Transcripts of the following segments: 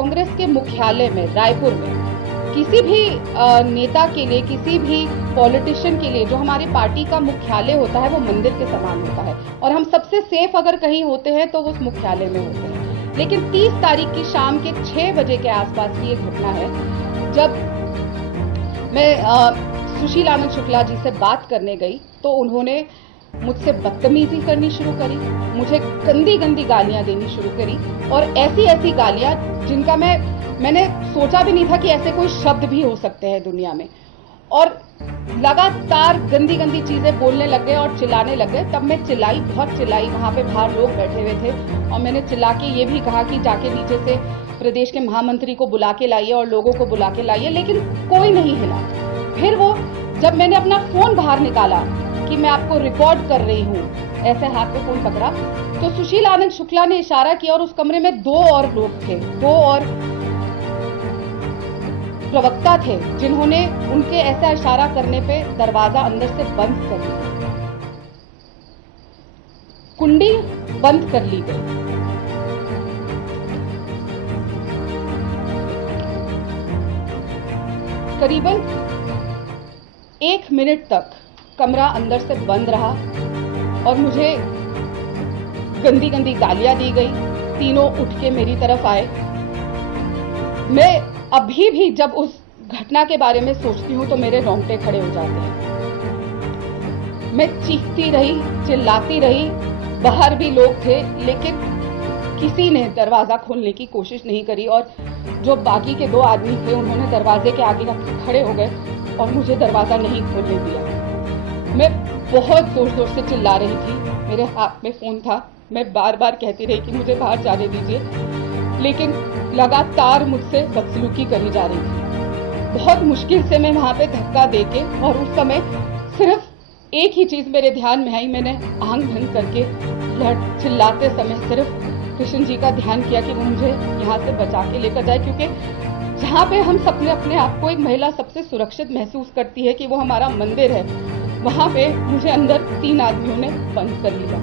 कांग्रेस के मुख्यालय में रायपुर में किसी भी नेता के लिए, किसी भी पॉलिटिशियन के लिए जो हमारी पार्टी का मुख्यालय होता है वो मंदिर के समान होता है और हम सबसे सेफ अगर कहीं होते हैं तो वो उस मुख्यालय में होते हैं। लेकिन 30 तारीख की शाम के 6 बजे के आसपास की एक घटना है जब मैं सुशील आनंद शुक्ला जी से बात करने गई तो उन्होंने मुझसे बदतमीजी करनी शुरू करी, मुझे गंदी गंदी गालियां देनी शुरू करी और ऐसी ऐसी गालियां जिनका मैंने सोचा भी नहीं था कि ऐसे कोई शब्द भी हो सकते हैं दुनिया में। और लगातार गंदी गंदी चीजें बोलने लग गए और चिल्लाने लग गए। तब मैं चिल्लाई, बहुत चिल्लाई, वहां पे बाहर लोग बैठे हुए थे और मैंने चिल्ला के ये भी कहा कि जाके नीचे से प्रदेश के महामंत्री को बुला के लाइए और लोगों को बुला के लाइए, लेकिन कोई नहीं हिला। फिर वो जब मैंने अपना फोन बाहर निकाला कि मैं आपको रिकॉर्ड कर रही हूँ, ऐसे हाथ में फोन पकड़ा, तो सुशील आनंद शुक्ला ने इशारा किया और उस कमरे में 2 और लोग थे, 2 और प्रवक्ता थे जिन्होंने उनके ऐसा इशारा करने पे दरवाजा अंदर से बंद कर दिया, कुंडी बंद कर ली गई। करीबन 1 मिनट तक कमरा अंदर से बंद रहा और मुझे गंदी गंदी गालियां दी गई। तीनों उठ के मेरी तरफ आए। मैं अभी भी जब उस घटना के बारे में सोचती हूं तो मेरे रोंगटे खड़े हो जाते हैं। मैं चीखती रही, चिल्लाती रही, बाहर भी लोग थे लेकिन किसी ने दरवाजा खोलने की कोशिश नहीं करी और जो बाकी के 2 आदमी थे उन्होंने दरवाजे के आगे खड़े हो गए और मुझे दरवाजा नहीं खोलने दिया। मैं बहुत जोर जोर से चिल्ला रही थी, मेरे हाथ में फोन था, मैं बार बार कहती रही कि मुझे बाहर जाने दीजिए, लेकिन लगातार मुझसे बदसलूकी करी जा रही थी। बहुत मुश्किल से मैं वहां पे धक्का देके, और उस समय सिर्फ एक ही चीज मेरे ध्यान में आई, मैंने आंख बंद करके चिल्लाते समय सिर्फ कृष्ण जी का ध्यान किया कि वो मुझे यहाँ से बचा के लेकर जाए, क्योंकि जहाँ पे हम सबने अपने आप को, एक महिला सबसे सुरक्षित महसूस करती है कि वो हमारा मंदिर है, वहां पे मुझे अंदर 3 आदमियों ने बंद कर लिया।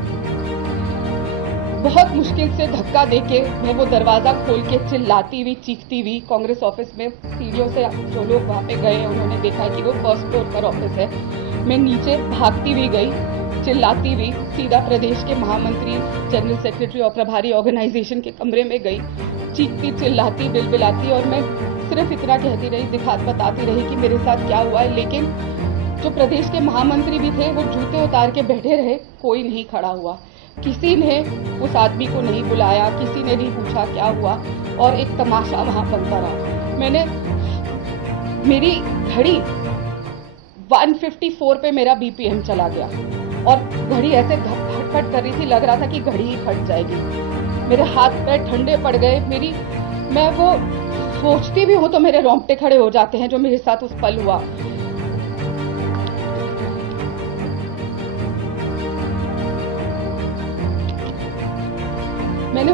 बहुत मुश्किल से धक्का देके मैं वो दरवाजा खोल के चिल्लाती हुई, चीखती हुई कांग्रेस ऑफिस में सीढ़ियों से जो लोग वहां पे गए उन्होंने देखा कि वो 1st फ्लोर पर ऑफिस है। मैं नीचे भागती हुई गई, चिल्लाती हुई, सीधा प्रदेश के महामंत्री, जनरल सेक्रेटरी और प्रभारी ऑर्गेनाइजेशन के कमरे में गई, चीखती, चिल्लाती, बिलबिलाती, और मैं सिर्फ इतना कहती रही, दिखात बताती रही कि मेरे साथ क्या हुआ है। लेकिन जो प्रदेश के महामंत्री भी थे वो जूते उतार के बैठे रहे, कोई नहीं खड़ा हुआ, किसी ने उस आदमी को नहीं बुलाया, किसी ने नहीं पूछा क्या हुआ, और एक तमाशा वहां बनता रहा। मेरी घड़ी 154 पे मेरा बीपीएम चला गया और घड़ी ऐसे फटफट कर रही थी, लग रहा था कि घड़ी ही फट जाएगी। मेरे हाथ पैर ठंडे पड़ गए। मैं वो सोचती भी हूँ तो मेरे रोंगटे खड़े हो जाते हैं जो मेरे साथ उस पल हुआ।